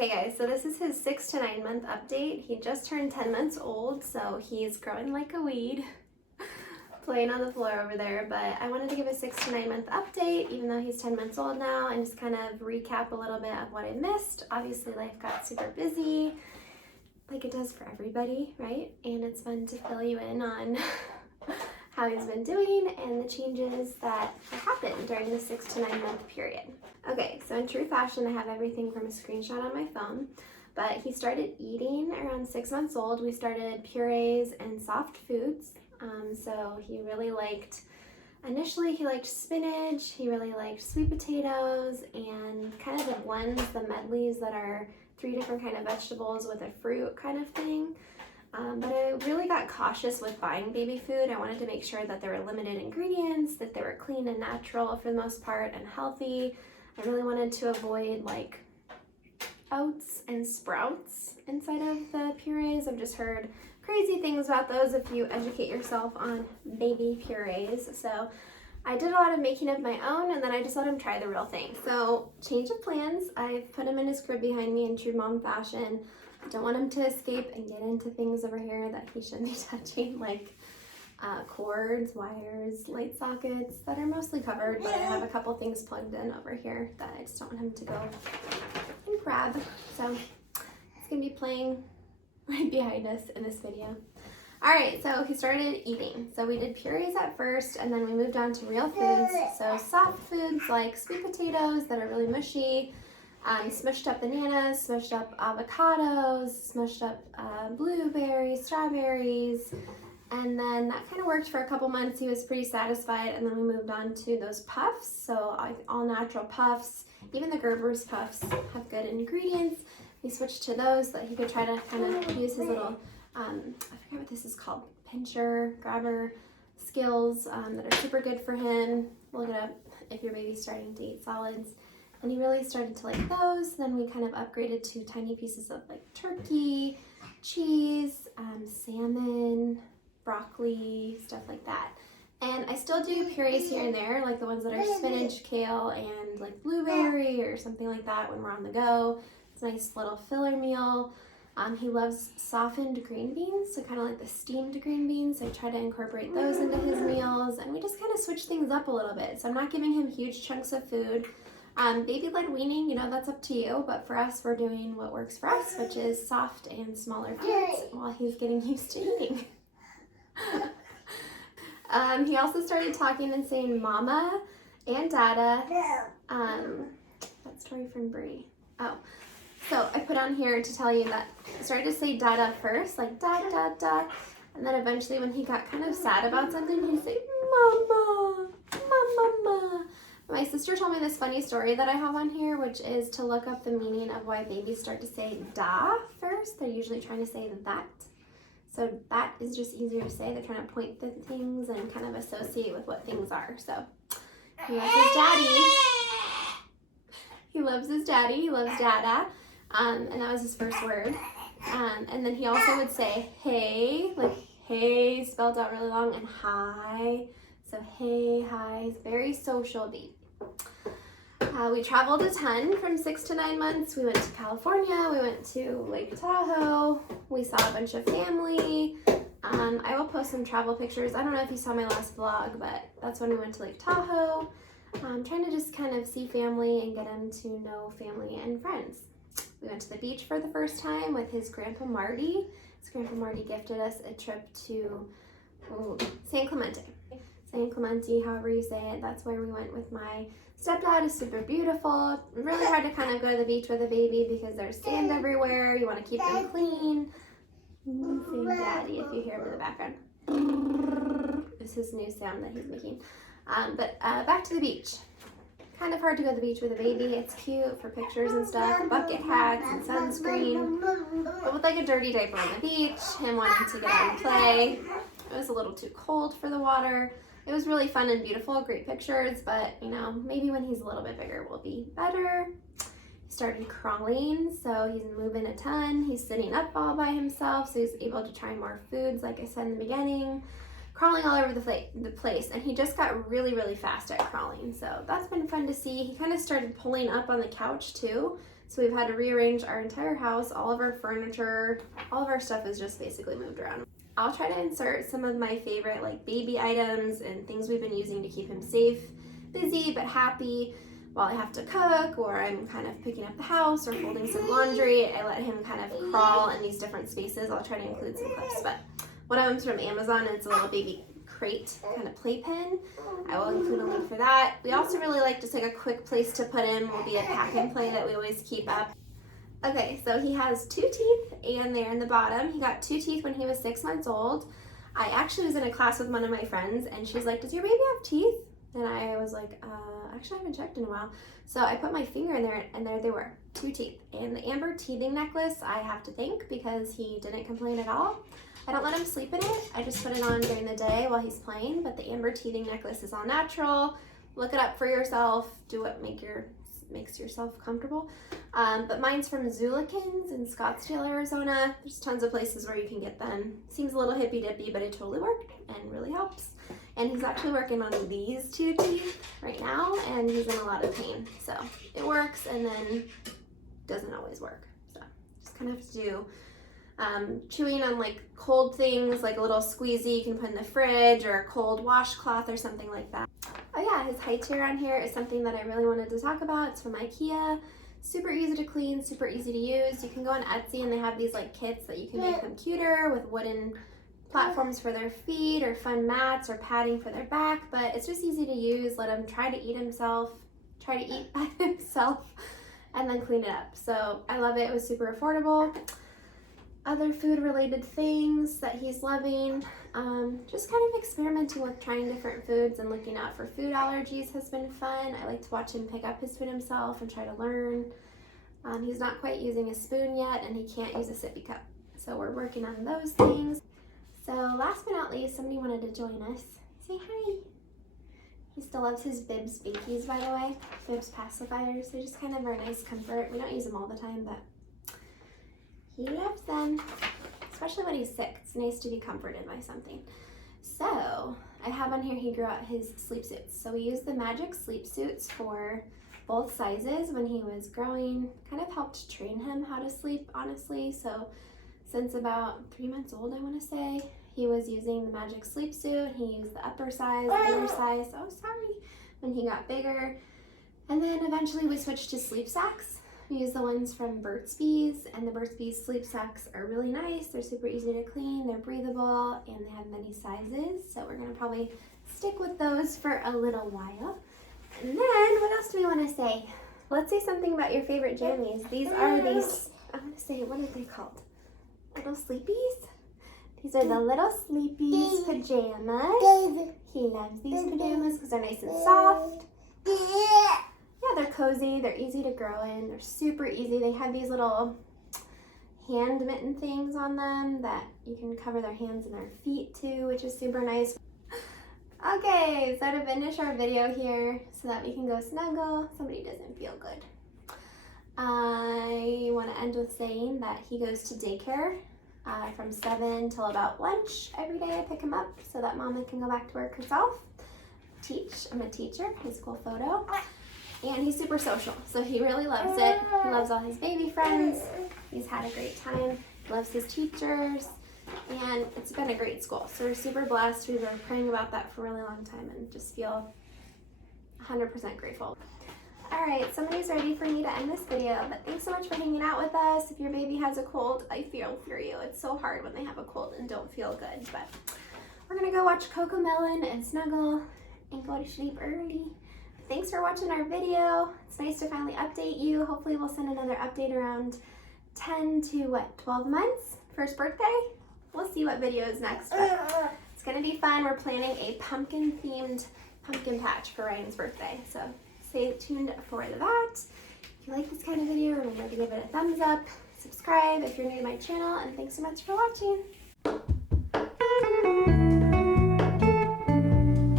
Okay guys, so this is his 6 to 9 month update. He just turned 10 months old, so he's growing like a weed, playing on the floor over there. But I wanted to give a 6 to 9 month update, even though he's 10 months old now, and just kind of recap a little bit of what I missed. Obviously life got super busy, like it does for everybody, right? And it's fun to fill you in on how he's been doing and the changes that happened during the 6 to 9 month period. Okay, so in true fashion, I have everything from a screenshot on my phone, but he started eating around 6 months old. We started purees and soft foods. So he really liked, initially he liked spinach, he really liked sweet potatoes, and kind of the blends, the medleys that are 3 different kind of vegetables with a fruit kind of thing. But I really got cautious with buying baby food. I wanted to make sure that there were limited ingredients, that they were clean and natural for the most part and healthy. I really wanted to avoid like oats and sprouts inside of the purees. I've just heard crazy things about those if you educate yourself on baby purees. So I did a lot of making of my own, and then I just let him try the real thing. So change of plans. I've put him in his crib behind me in true mom fashion. I don't want him to escape and get into things over here that he shouldn't be touching, like cords, wires, light sockets that are mostly covered, but I have a couple things plugged in over here that I just don't want him to go and grab. So he's gonna be playing right behind us in this video. All right, so he started eating. So we did purees at first, and then we moved on to real foods. So soft foods like sweet potatoes that are really mushy, smushed up bananas, smushed up avocados, smushed up blueberries, strawberries, and then that kind of worked for a couple months. He was pretty satisfied, and then we moved on to those puffs. So all natural puffs, even the Gerber's puffs have good ingredients. We switched to those so that he could try to kind of use his little, I forget what this is called, pincher, grabber skills that are super good for him. Look it up if your baby's starting to eat solids. And he really started to like those. Then we kind of upgraded to tiny pieces of like turkey, cheese, salmon, broccoli, stuff like that. And I still do purees here and there, like the ones that are spinach, kale, and like blueberry or something like that when we're on the go. It's a nice little filler meal. He loves softened green beans, so kind of like the steamed green beans. I try to incorporate those into his meals, and we just kind of switch things up a little bit. So I'm not giving him huge chunks of food. Baby-led weaning, you know, that's up to you, but for us, we're doing what works for us, which is soft and smaller foods while he's getting used to eating. He also started talking and saying mama and dada. That story from Brie. Oh, so I put on here to tell you that I started to say dada first, like da da da, and then eventually when he got kind of sad about something, he'd say mama, mama. My sister told me this funny story that I have on here, which is to look up the meaning of why babies start to say da first. They're usually trying to say that. So that is just easier to say. They're trying to point to things and kind of associate with what things are. So he loves his daddy. He loves his daddy. He loves dada. And that was his first word. And then he also would say hey, like hey spelled out really long, and hi. So hey, hi, he's very social baby. We traveled a ton from 6 to 9 months. We went to California, we went to Lake Tahoe, we saw a bunch of family. I will post some travel pictures. I don't know if you saw my last vlog, but that's when we went to Lake Tahoe. I'm trying to just kind of see family and get him to know family and friends. We went to the beach for the first time with his Grandpa Marty. His Grandpa Marty gifted us a trip to San Clemente. San Clemente, however you say it, that's where we went with my stepdad. It's super beautiful. Really hard to kind of go to the beach with a baby because there's sand everywhere. You want to keep them clean. Say daddy if you hear him in the background. It's his new sound that he's making. But back to the beach. Kind of hard to go to the beach with a baby. It's cute for pictures and stuff. Bucket hats and sunscreen. But with like a dirty diaper on the beach, him wanting to get out and play. It was a little too cold for the water. It was really fun and beautiful, great pictures, but you know, maybe when he's a little bit bigger will be better. He started crawling, so he's moving a ton. He's sitting up all by himself, so he's able to try more foods, like I said in the beginning. Crawling all over the place, and he just got really, really fast at crawling, so that's been fun to see. He kind of started pulling up on the couch too, So we've had to rearrange our entire house. All of our furniture, all of our stuff is just basically moved around. I'll try to insert some of my favorite like baby items and things we've been using to keep him safe, busy, but happy while I have to cook, or I'm kind of picking up the house or folding some laundry. I let him kind of crawl in these different spaces. I'll try to include some clips, but one of them's from Amazon, and it's a little baby crate kind of playpen. I will include a link for that. We also really like just like a quick place to put him will be a pack and play that we always keep up. Okay, so he has 2 teeth, and they're in the bottom. He got 2 teeth when he was 6 months old. I actually was in a class with one of my friends, and she's like, does your baby have teeth? And I was like, actually I haven't checked in a while. So I put my finger in there, and there they were, 2 teeth. And the amber teething necklace, I have to thank, because he didn't complain at all. I don't let him sleep in it. I just put it on during the day while he's playing, but the amber teething necklace is all natural. Look it up for yourself. Do what makes yourself comfortable. But mine's from Zulikins in Scottsdale, Arizona. There's tons of places where you can get them. Seems a little hippy-dippy, but it totally worked and really helps. And he's actually working on these 2 teeth right now, and he's in a lot of pain. So it works, and then doesn't always work. So just kind of have to do chewing on like cold things, like a little squeezy you can put in the fridge, or a cold washcloth or something like that. Oh yeah, his high chair on here is something that I really wanted to talk about. It's from IKEA. Super easy to clean, super easy to use. You can go on Etsy and they have these like kits that you can make them cuter with wooden platforms for their feet, or fun mats, or padding for their back, but it's just easy to use. Let him try to eat by himself, and then clean it up. So I love it. It was super affordable. Other food related things that he's loving, just kind of experimenting with trying different foods and looking out for food allergies has been fun. I like to watch him pick up his food himself and try to learn. He's not quite using a spoon yet, and he can't use a sippy cup, so we're working on those things. So last but not least, somebody wanted to join us. Say hi. He still loves his Bibs Binkies, by the way. Bibs pacifiers. They just kind of are a nice comfort. We don't use them all the time, but he loves them, especially when he's sick. It's nice to be comforted by something. So I have on here, he grew out his sleep suits. So we used the Magic sleep suits for both sizes when he was growing. Kind of helped train him how to sleep, honestly. So since about 3 months old, I want to say, he was using the Magic sleep suit. He used the upper size, the inner size. Oh, sorry. When he got bigger. And then eventually we switched to sleep sacks. We use the ones from Burt's Bees, and the Burt's Bees sleep sacks are really nice. They're super easy to clean, they're breathable, and they have many sizes. So we're gonna probably stick with those for a little while. And then, what else do we wanna say? Let's say something about your favorite jammies. These are these, I wanna say, what are they called? Little Sleepies? These are the Little Sleepies pajamas. He loves these pajamas because they're nice and soft. Yeah, they're cozy, they're easy to grow in, they're super easy. They have these little hand mitten things on them that you can cover their hands and their feet too, which is super nice. Okay, so to finish our video here so that we can go snuggle, somebody doesn't feel good. I want to end with saying that he goes to daycare from 7 till about lunch every day. I pick him up so that Mama can go back to work herself. I'm a teacher, high school photo. And he's super social, so he really loves it. He loves all his baby friends. He's had a great time. He loves his teachers, and it's been a great school. So we're super blessed. We've been praying about that for a really long time and just feel 100% grateful. All right, somebody's ready for me to end this video, but thanks so much for hanging out with us. If your baby has a cold, I feel for you. It's so hard when they have a cold and don't feel good, but we're gonna go watch Cocomelon and snuggle and go to sleep early. Thanks for watching our video. It's nice to finally update you. Hopefully we'll send another update around 10 to 12 months for his birthday. We'll see what video is next, but it's gonna be fun. We're planning a pumpkin themed pumpkin patch for Ryan's birthday. So stay tuned for that. If you like this kind of video, remember to give it a thumbs up, subscribe if you're new to my channel, and thanks so much for watching.